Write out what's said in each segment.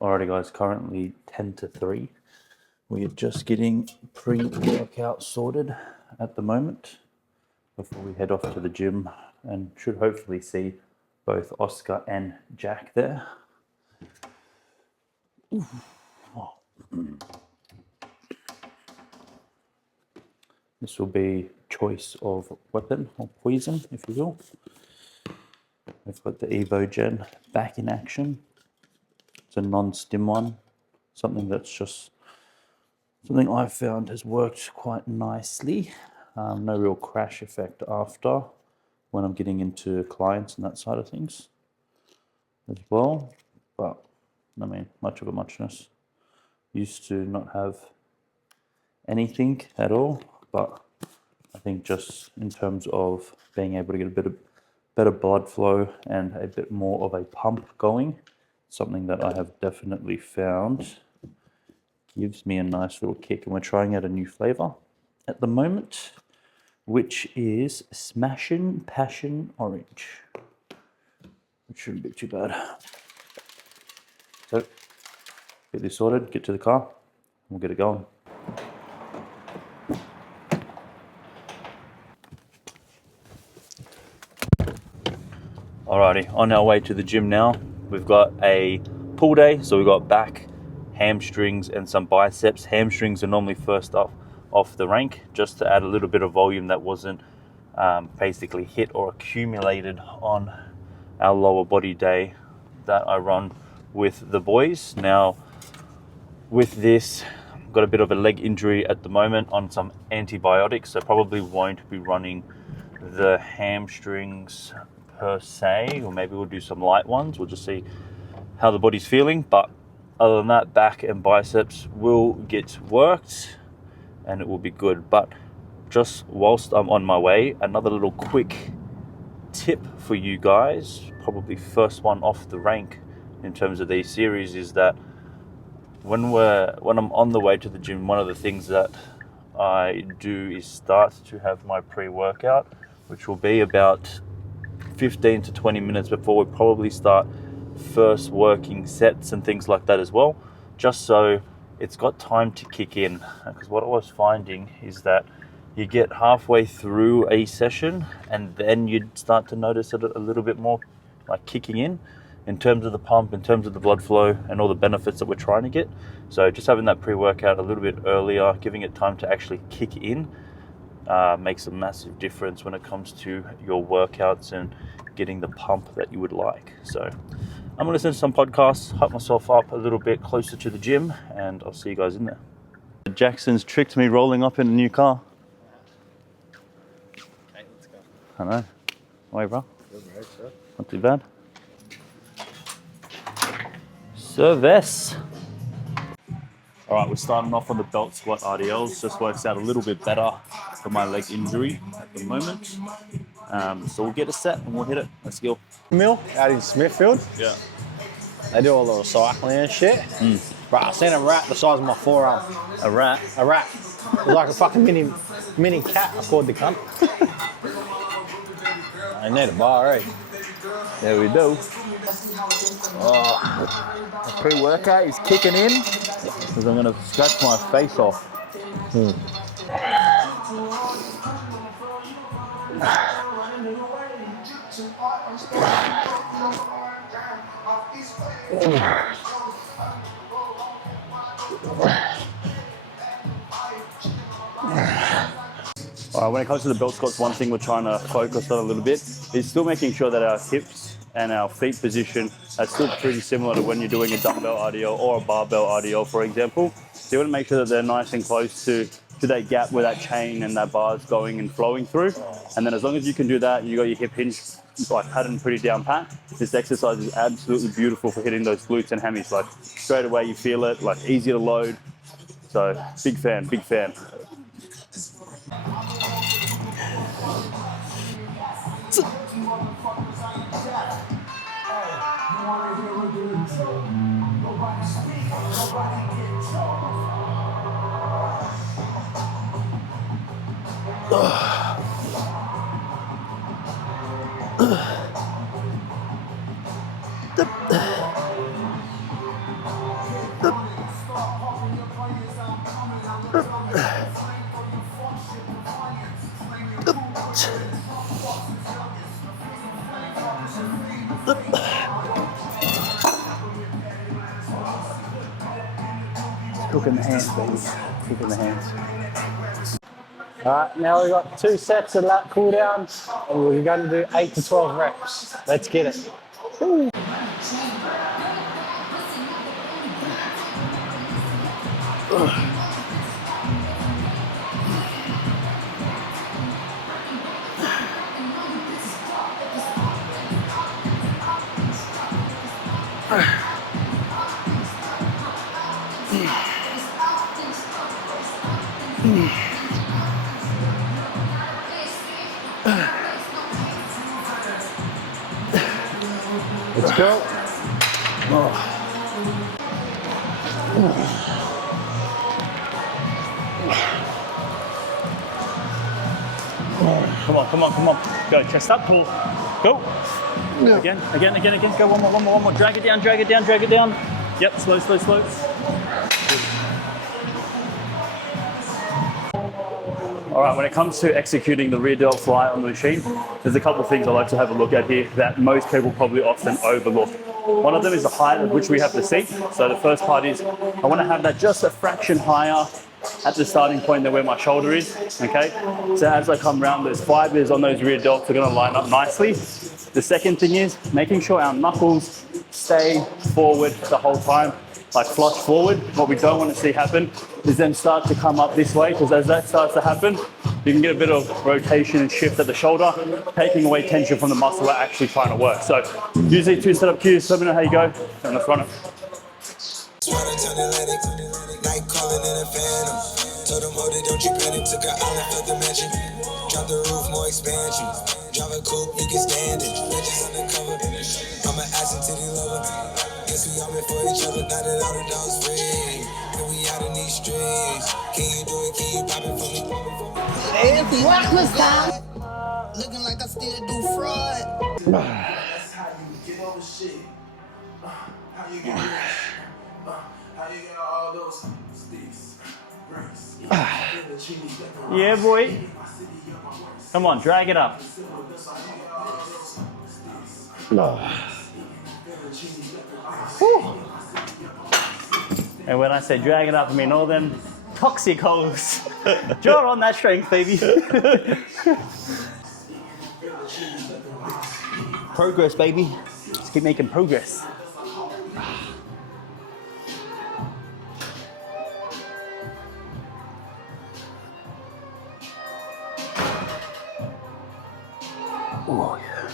Alrighty guys, currently 10 to 3. We are just getting pre-workout sorted at the moment before we head off to the gym, and should hopefully see both Oscar and Jack there. This will be choice of weapon or poison, if you will. We've got the Evogen back in action. It's a non-stim one, something that's just something I've found has worked quite nicely. No real crash effect after when I'm getting into clients and that side of things as well. But I mean, much of a muchness. Used to not have anything at all, but I think just in terms of being able to get a bit of better blood flow and a bit more of a pump going, something that I have definitely found gives me a nice little kick. And we're trying out a new flavor at the moment, which is Smashin' Passion Orange. It shouldn't be too bad. So, get this sorted, get to the car, and we'll get it going. Alrighty, on our way to the gym now. We've got a pull day, so we've got back, hamstrings, and some biceps. Hamstrings are normally first off the rank, just to add a little bit of volume that wasn't basically hit or accumulated on our lower body day that I run with the boys. Now, with this, I've got a bit of a leg injury at the moment on some antibiotics, so probably won't be running the hamstrings per se, or maybe we'll do some light ones. We'll just see how the body's feeling. But other than that, back and biceps will get worked and it will be good. But just whilst I'm on my way, another little quick tip for you guys, probably first one off the rank in terms of these series, is that when I'm on the way to the gym, one of the things that I do is start to have my pre-workout, which will be about 15 to 20 minutes before we probably start first working sets and things like that as well, just so it's got time to kick in. Because what I was finding is that you get halfway through a session and then you start to notice it a little bit more like kicking in terms of the pump, in terms of the blood flow and all the benefits that we're trying to get. So just having that pre-workout a little bit earlier, giving it time to actually kick in, makes a massive difference when it comes to your workouts and getting the pump that you would like. So I'm going to listen to some podcasts, hype myself up a little bit closer to the gym, and I'll see you guys in there. Jackson's tricked me rolling up in a new car. Okay, let's go. I know. Why, bro? Good, right, sir? Not too bad. Service. All right, we're starting off on the belt squat RDLs. Just works out a little bit better for my leg injury at the moment. So we'll get a set and we'll hit it. Let's go. Mill out in Smithfield. Yeah. They do all the recycling and shit. Bro, I seen a rat the size of my forearm. A rat. A rat. It was like a fucking mini cat. I called the cunt. I need a bar, eh? There we go. Oh, the pre-workout is kicking in because I'm going to scratch my face off. All right, when it comes to the belt squats, one thing we're trying to focus on a little bit is still making sure that our hips and our feet position are still pretty similar to when you're doing a dumbbell RDL or a barbell RDL, for example. So you want to make sure that they're nice and close to that gap where that chain and that bar is going and flowing through. And then as long as you can do that, you got your hip hinge like pattern pretty down pat, this exercise is absolutely beautiful for hitting those glutes and hammies. Like straight away you feel it, like easy to load. So big fan, big fan. Cooking the hands, baby. Cooking the hands. All right, now we've got 2 sets of lat cool down, and we're going to do 8 to 12 reps. Let's get it. Woo. Let's go. Come on, come on, come on. Go, chest up, pull. Go. Yeah. Again. Go, one more. Drag it down. Yep, slow. All right, when it comes to executing the rear delt fly on the machine, there's a couple of things I like to have a look at here that most people probably often overlook. One of them is the height at which we have the seat. So the first part is I want to have that just a fraction higher at the starting point than where my shoulder is, okay? So as I come around, those fibers on those rear delts are gonna line up nicely. The second thing is making sure our knuckles stay forward the whole time, like flush forward. What we don't want to see happen is them start to come up this way, because as that starts to happen, you can get a bit of rotation and shift at the shoulder, taking away tension from the muscle we're actually trying to work. So use these 2 setup cues, let me know how you go, and let's run it. Night calling in a phantom. Told them, hold it, don't you panic. Took an island for the mansion. Drop the roof, more expansion. Drive a coupe, you can stand it. Legends undercover. I'm an ass and titty lover. Guess we all meant for each other. Now that all the dogs free. And we out in these streets. Can you do it? Can you pop it for me? It's reckless time. Looking like I still do fraud. That's how you get over shit. How you get how you get all those sticks, bricks. Yeah, boy. Come on, drag it up. And when I say drag it up, I mean all them toxic holes. Draw on that strength, baby. Progress, baby. Let's keep making progress. Oh, yeah.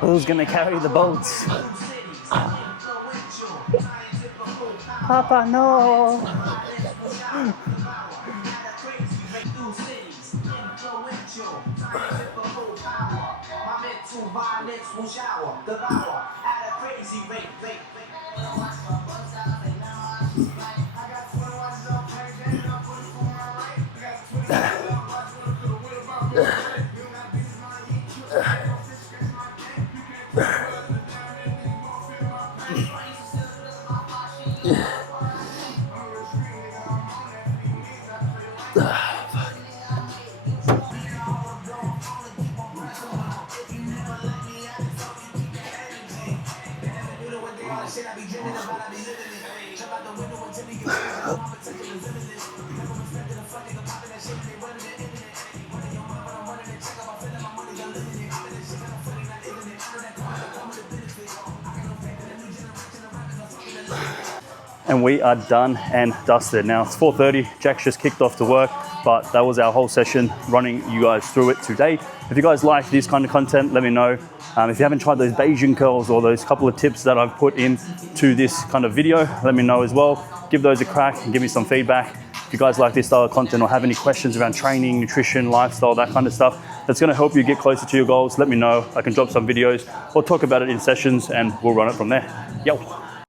Who's gonna carry the boats? Papa, no. And we are done and dusted. Now it's 4:30, Jack's just kicked off to work, but that was our whole session, running you guys through it today. If you guys like this kind of content, let me know. If you haven't tried those Bayesian curls or those couple of tips that I've put into this kind of video, let me know as well. Give those a crack and give me some feedback. If you guys like this style of content or have any questions around training, nutrition, lifestyle, that kind of stuff, that's gonna help you get closer to your goals, let me know. I can drop some videos or talk about it in sessions and we'll run it from there. Yo.